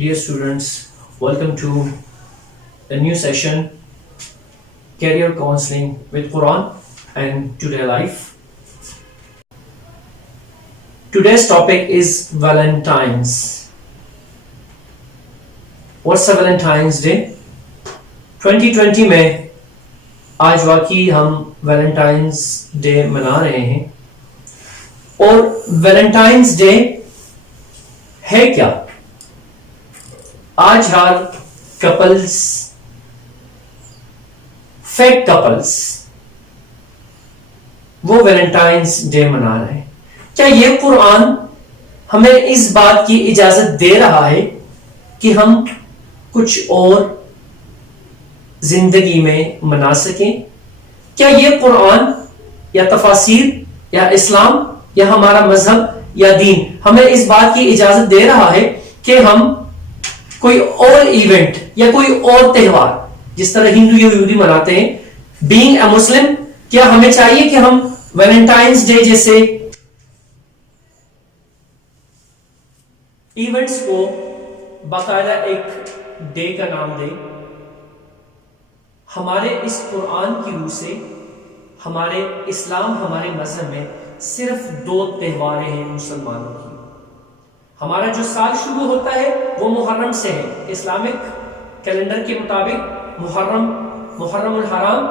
Dear students, welcome to a new session, Career Counseling with Quran and Today Life. Today's topic is Valentine's. What's a Valentine's Day? 2020 में आज वाकई हम Valentine's day मना रहे हैं। और वैलेंटाइंस डे है क्या? आज हर कपल्स, फेक कपल्स, वो वैलेंटाइंस डे मना रहे हैं। क्या ये कुरान हमें इस बात की इजाजत दे रहा है कि हम कुछ और जिंदगी में मना सकें? क्या ये कुरान या तफासीर या इस्लाम या हमारा मजहब या दीन हमें इस बात की इजाजत दे रहा है कि हम कोई और इवेंट या कोई और त्योहार, जिस तरह हिंदू या यहूदी मनाते हैं, बीइंग अ मुस्लिम, क्या हमें चाहिए कि हम वैलेंटाइंस डे जैसे इवेंट्स को बाकायदा एक डे का नाम दें? हमारे इस कुरान की रूह से, हमारे इस्लाम, हमारे मजहब में सिर्फ दो त्योहार हैं मुसलमानों की। हमारा जो साल शुरू होता है वो मुहर्रम से है। इस्लामिक कैलेंडर के मुताबिक मुहर्रमुल हराम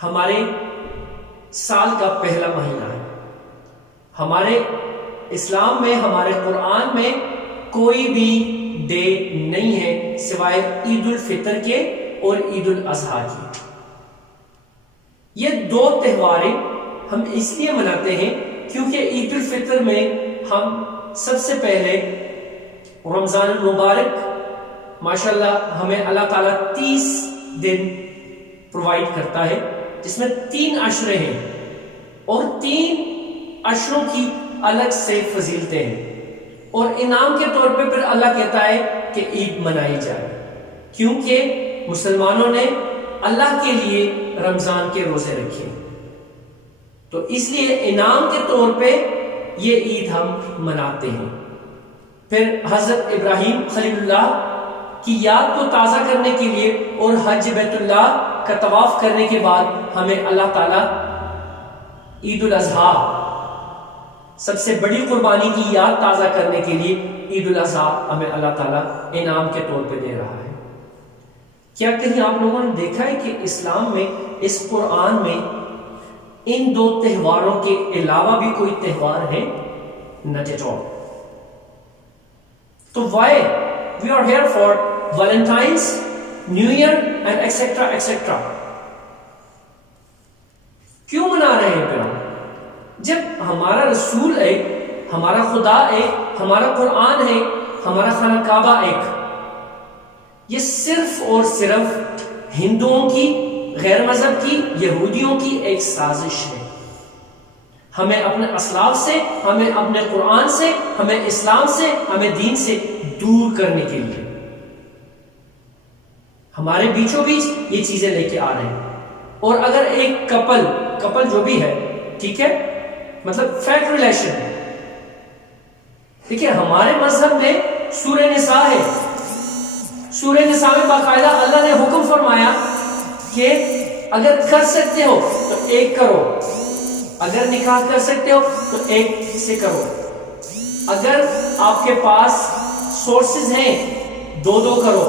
हमारे साल का पहला महीना है। हमारे इस्लाम में, हमारे कुरान में कोई भी डे नहीं है सिवाय ईद उल फितर के और ईद उल अजहा की। ये दो त्योहारें हम इसलिए मनाते हैं क्योंकि ईद उल फितर में हम सबसे पहले रमजान मुबारक, माशाल्लाह हमें अल्लाह ताला 30 दिन प्रोवाइड करता है, जिसमें 3 अशरे हैं और 3 अशरों की अलग से फजीलतें हैं। और इनाम के तौर पे फिर अल्लाह कहता है कि ईद मनाई जाए, क्योंकि मुसलमानों ने अल्लाह के लिए रमजान के रोजे रखे, तो इसलिए इनाम के तौर पे ये ईद हम मनाते हैं। फिर हजरत इब्राहिम खलीलुल्लाह की याद को ताज़ा करने के लिए और हज बैतुल्लाह का तवाफ करने के बाद हमें अल्लाह ताला ईद उल अजहा, सबसे बड़ी कुर्बानी की याद ताज़ा करने के लिए ईद उल अजहा हमें अल्लाह ताला इनाम के तौर पे दे रहा है। क्या कहीं आप लोगों ने देखा है कि इस्लाम में, इस कुरान में इन दो त्योहारों के अलावा भी कोई त्योहार है? Not at all. तो why we are here for Valentine's, New Year and etc etc. क्यों मना रहे हैं फिर हम? जब हमारा रसूल एक, हमारा खुदा एक, हमारा कुरान है, हमारा खाना काबा एक, ये सिर्फ और सिर्फ हिंदुओं की, गैर मजहब की, यहूदियों की एक साजिश है। हमें अपने असलाफ से, हमें अपने कुरान से, हमें इस्लाम से, हमें दीन से दूर करने के लिए हमारे बीचों बीच ये चीजें लेके आ रहे हैं। और अगर एक कपल जो भी है, ठीक है, मतलब फेक रिलेशन, देखिए हमारे मजहब में सूरह निसा है। सूरह निसा में बाकायदा अल्लाह ने हुक्म फरमाया कि अगर कर सकते हो तो एक करो, अगर निकाह कर सकते हो तो एक से करो, अगर आपके पास सोर्सेज हैं 2-2 करो,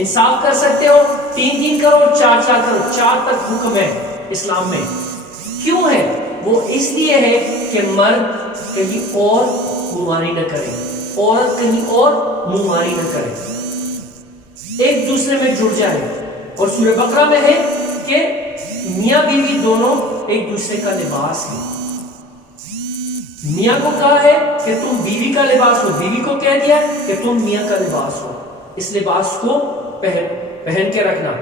इंसाफ कर सकते हो 3-3 करो, 4-4 करो, 4 तक हुक्म है इस्लाम में। क्यों है वो? इसलिए है कि मर्द कहीं और मुंहमारी न करे, औरत कहीं और मुंहमारी न करे, एक दूसरे में जुड़ जाए। और सूरह बकरा में है कि मियां बीवी दोनों एक दूसरे का लिबास है। मियां को कहा है कि तुम बीवी का लिबास हो, बीवी को कह दिया कि तुम मियां का लिबास हो। इस लिबास को पहन के रखना,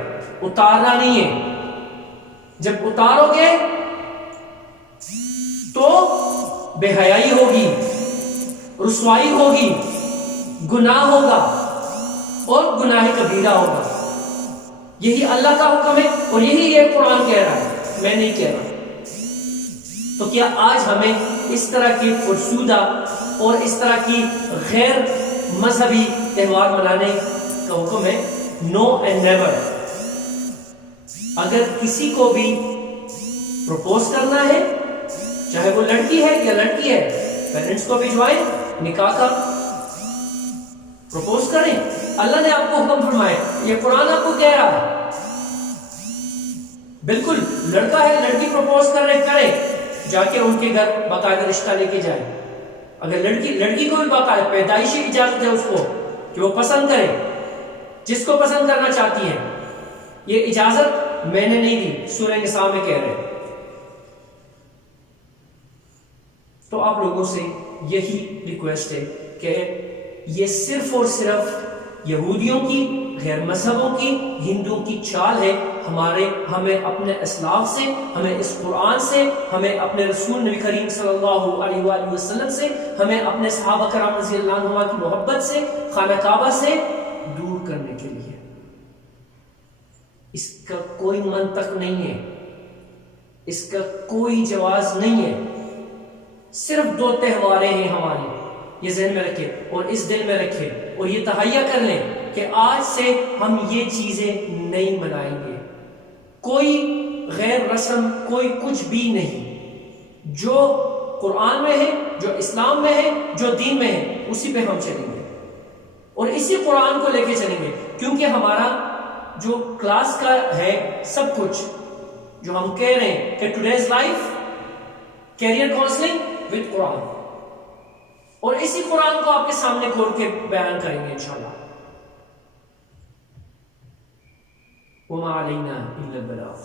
उतारना नहीं है। जब उतारोगे तो बेहयाई होगी, रुसवाई होगी, गुनाह होगा और गुनाह कबीरा होगा। यही अल्लाह का हुक्म है और यही ये कुरान कह रहा है, मैं नहीं कह रहा। तो क्या आज हमें इस तरह की फरसूदा और इस तरह की गैर مذہبی تہوار منانے کا حکم ہے. نو اینڈ نیور. اگر کسی کو بھی پروپوز کرنا ہے، چاہے وہ لڑکی ہے یا لڑکی ہے، پیرنٹس کو بھجوائیں، نکاح کا پروپوز کریں. اللہ نے آپ کو حکم فرمائے، یہ قرآن آپ کو کہہ رہا ہے. بالکل لڑکا ہے لڑکی پروپوز کر رہے، کرے، جا کے ان کے گھر باقاعدہ رشتہ لے کے جائے. اگر لڑکی کو بھی باقاعدہ پیدائشی اجازت ہے اس کو کہ وہ پسند کرے جس کو پسند کرنا چاہتی ہے. یہ اجازت میں نے نہیں دی، سورہ نساء میں کہہ رہے. تو آپ لوگوں سے یہی ریکویسٹ ہے کہ یہ صرف اور صرف یہودیوں کی، غیر مذہبوں کی، ہندوؤں کی چال ہے. ہمیں اپنے اسلاف سے، ہمیں اس قرآن سے، ہمیں اپنے رسول نبی کریم صلی اللہ علیہ وآلہ وسلم سے، ہمیں اپنے صحابہ کرام رضی اللہ عنہ کی محبت سے، خانہ کعبہ سے دور کرنے کے لیے. اس کا کوئی منطق نہیں ہے، اس کا کوئی جواز نہیں ہے. صرف 2 تہواریں ہیں ہماری، یہ ذہن میں رکھے اور اس دل میں رکھے اور یہ تہیہ کر لیں کہ آج سے ہم یہ چیزیں نہیں منائیں گے. کوئی غیر رسم، کوئی کچھ بھی نہیں. جو قرآن میں ہے، جو اسلام میں ہے، جو دین میں ہے، اسی پہ ہم چلیں گے اور اسی قرآن کو لے کے چلیں گے. کیونکہ ہمارا جو کلاس کا ہے سب کچھ جو ہم کہہ رہے ہیں کہ today's life career counselling with Quran, اور اسی قرآن کو آپ کے سامنے کھول کے بیان کریں گے انشاءاللہ. وما علینا الا البلاغ.